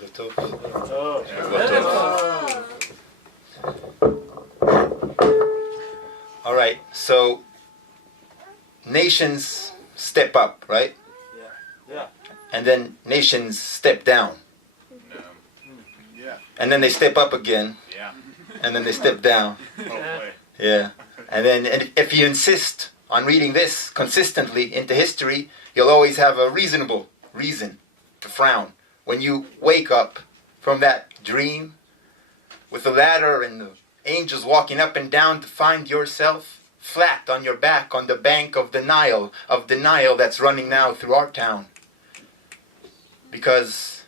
ערב טוב. All right, so nations step up, right? Yeah. And then nations step down. Yeah. And then they step up again. Yeah. And then they step down. Yeah. And if you insist on reading this consistently into history, you'll always have a reasonable reason to frown. When you wake up from that dream with the ladder and the angels walking up and down to find yourself flat on your back on the bank of the Nile that's running now through our town. Because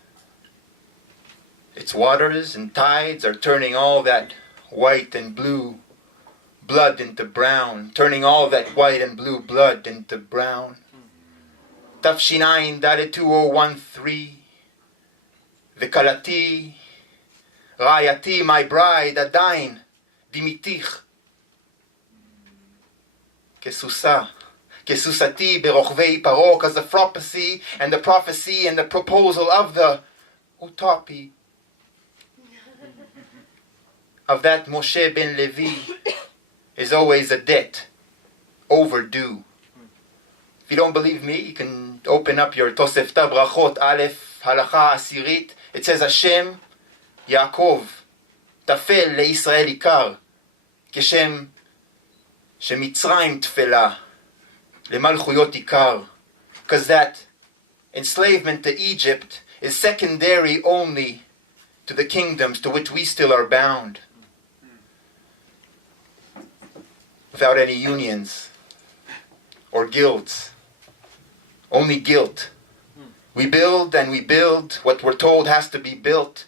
its waters and tides are turning all that white and blue blood into brown, turning all that white and blue blood into brown. Tafshinayin Dalet 2013. V'kalati, Rayati, my bride, Adain, Dimitich. Kesusa, Kesusati, Berochvei Paro, because the prophecy and the proposal of the utopia of that Moshe ben Levi is always a debt overdue. If you don't believe me, you can open up your Tosefta Brachot Aleph Halacha Asirit. It says Hashem Yaakov Tafel leIsrael Ikar Keshem Shemitzrayim Tfela Lemalchuyot Ikar, because that enslavement to Egypt is secondary only to the kingdoms to which we still are bound, without any unions or guilds, only guilt. We build and we build what we're told has to be built,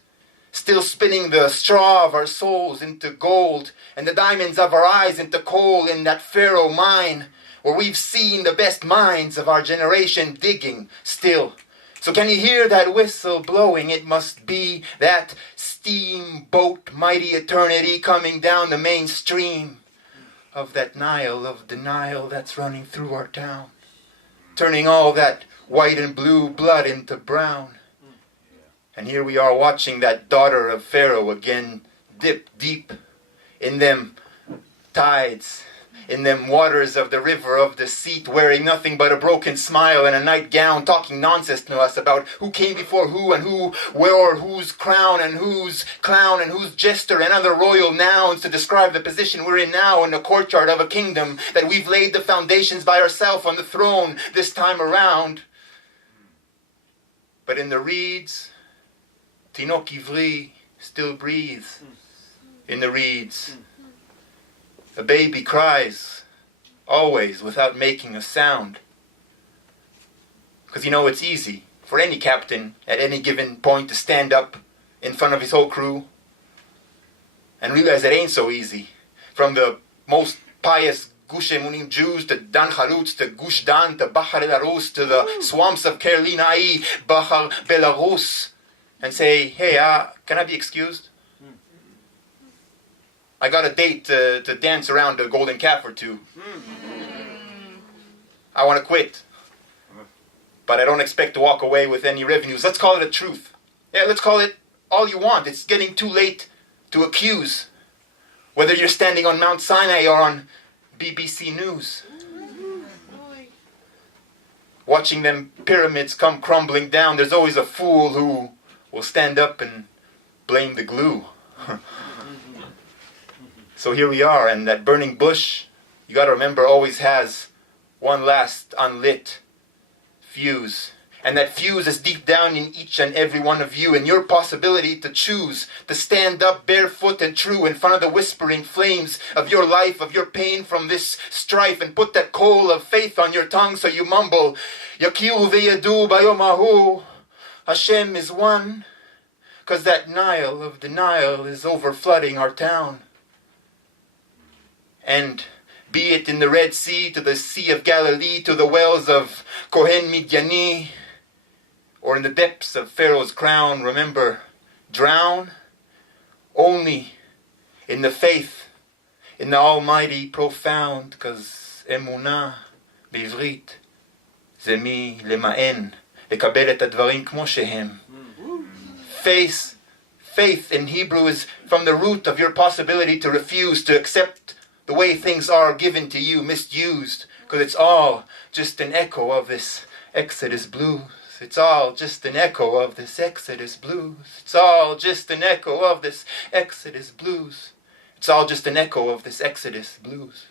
still spinning the straw of our souls into gold and the diamonds of our eyes into coal in that Pharaoh mine where we've seen the best minds of our generation digging still. So can you hear that whistle blowing? It must be that steamboat mighty eternity coming down the main stream of that Nile of denial that's running through our town, turning all that white and blue blood into brown. And here we are watching that daughter of Pharaoh again dip deep in them tides, in them waters of the river of deceit, wearing nothing but a broken smile and a nightgown, talking nonsense to us about who came before who and who wore whose crown and whose clown and whose jester and other royal nouns to describe the position we're in now in the courtyard of a kingdom that we've laid the foundations by ourselves on the throne this time around. But in the reeds, Tinok Ivri still breathes in the reeds. A baby cries, always without making a sound. Because it's easy for any captain at any given point to stand up in front of his whole crew and realize it ain't so easy. From the most pious Gush Emunim Jews to Dan Chalutz to Gush Dan to Bahar el-Arus to the swamps of Kerlinai, Bahar Belarus, and say, hey, can I be excused? I got a date to dance around the golden calf or two. I want to quit. But I don't expect to walk away with any revenues. Let's call it a truth. Yeah, let's call it all you want. It's getting too late to accuse. Whether you're standing on Mount Sinai or on BBC News. Watching them pyramids come crumbling down, there's always a fool who will stand up and blame the glue. So here we are, and that burning bush, you got to remember, always has one last unlit fuse. And that fuse is deep down in each and every one of you, and your possibility to choose to stand up barefoot and true in front of the whispering flames of your life, of your pain from this strife, and put that coal of faith on your tongue so you mumble, Yakiru ve'yadu bayomahu, Hashem is one, because that Nile of denial is overflooding our town. And be it in the Red Sea, to the Sea of Galilee, to the wells of Kohen Midyani, or in the depths of Pharaoh's crown, remember, drown only in the faith, in the Almighty profound, because Emunah, בעברית, זה מלמען, לקבל את הדברים כמו שהם. Faith in Hebrew is from the root of your possibility to refuse to accept the way things are given to you, misused, because it's all just an echo of this Exodus blues. It's all just an echo of this Exodus blues. It's all just an echo of this Exodus blues. It's all just an echo of this Exodus blues.